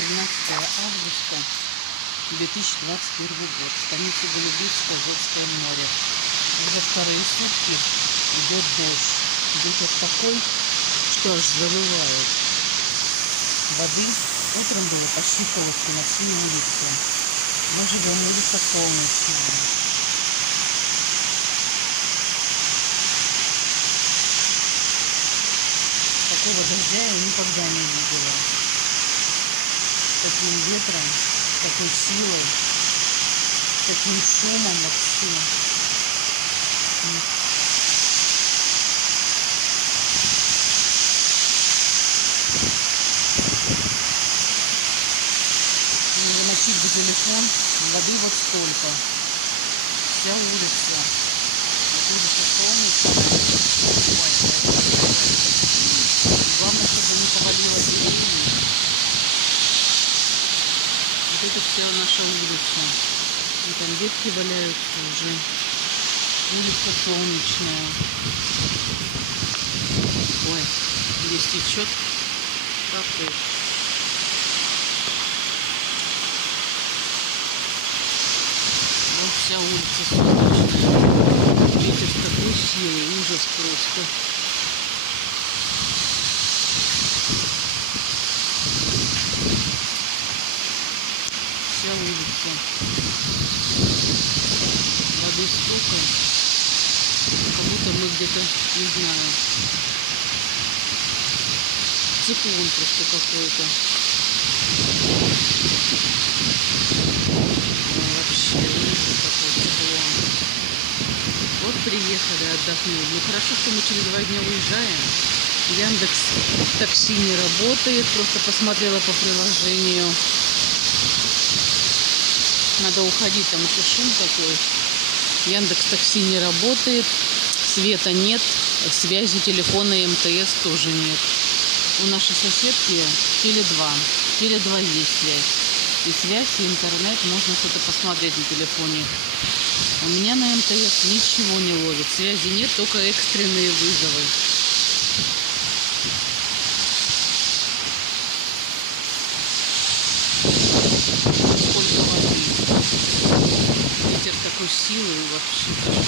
13 августа 2021 год. Станица Голубицкая, Азовское море. Уже вторые сутки идет дождь. Ветер такой, что аж заливает. Воды утром было по щиколотку на всей улице. Мы живем улица Солнечная. Такого дождя я никогда не видела. Таким ветром, такой силой, таким шумом вообще. Не замочить бы телефон, воды вот столько. Вся улица. Улица Солнечная. Главное, чтобы не повалило деревья. Вот это вся наша улица. И там ветки валяются уже. Улица Солнечная. Ой, здесь течет, капает. Вот вся улица Солнечная. Ветер с такой силой, ужас просто. Вся улица. Воды столько, как будто мы где-то, не знаю, циклон просто какой-то. Вообще ужас такой циклон. Вот приехали, отдохнули. Ну хорошо, что мы через 2 дня уезжаем. Яндекс такси не работает, просто посмотрела по приложению. Надо уходить, там еще шум такой. Яндекс такси не работает, света нет, связи телефона и МТС тоже нет. У нашей соседки Теле2. Теле2 есть связь. И связь, и интернет, можно что-то посмотреть на телефоне. У меня на МТС ничего не ловит. Связи нет, только экстренные вызовы. Сколько воды. Ветер такой силы вообще.